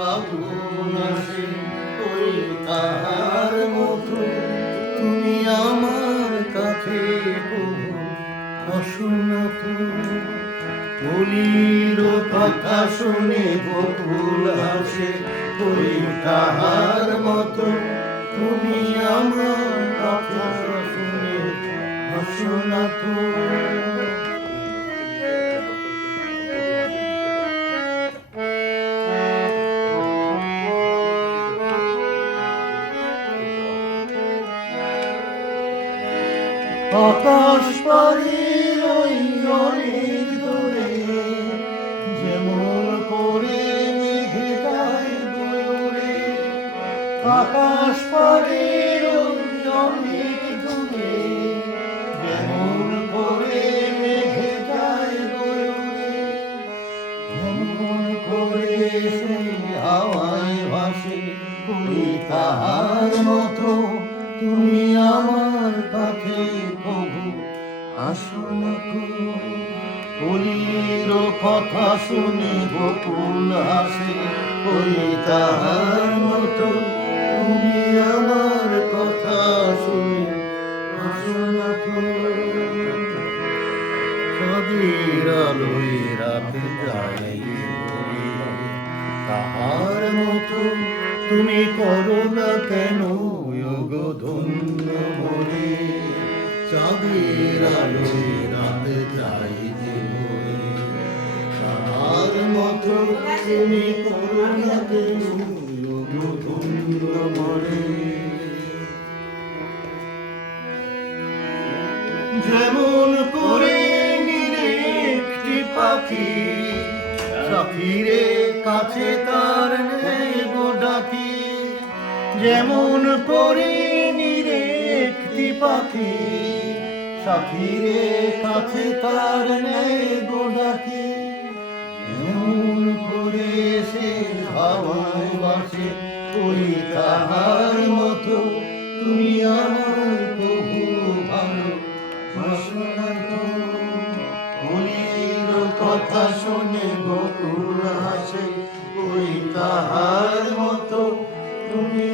ফাগুন আসে ওই তাহার মতো তুমি আমার কাছে আসো না তো। কলির কথা শুনে বকুল হাসে ওই তাহার মতো তুমি আমার কথা শুনে আসো না তো। আকাশ পাড়ির ওই অনেক দূরে যেমন করে মেঘে যায় দূরে। আকাশ পাড়ির ওই অনেক দূরে যেমন করে মেঘে যায় দূরে। যেমন করে সেই হাওয়ায় ভাসে ওই তাহার মতো তুমি আমার কাছে প্রভু আসো না কো। কলির কথা শুনে বকুল হাসে ওই তাহার মতো তুমি আমার কথা শুনে আসো না কো। চাঁদের আলোয় রাতে যায় তাহার মতো তুমি করো না কেন গো ধন্য মরে। চাঁদের আলোয় রাতে যাইতে মরে তাহার মতো তুমি করো না কেন গো ধন্য মরে। যেমন করে নিরে একটি পাখি সাথীরে কাছে তার নেব ডাকি। যেমন করে নিরে একটি পাখি সাথীরে কাছে তার নেব ডাকি। যেমন করে সে হাওয়ায় ভাসে ওই তাহার মতো তুমি আমার প্রভু ভালো বাসো না তো। কলির কথা শুনে বকুল হাসে ওই তাহার মতো তুমি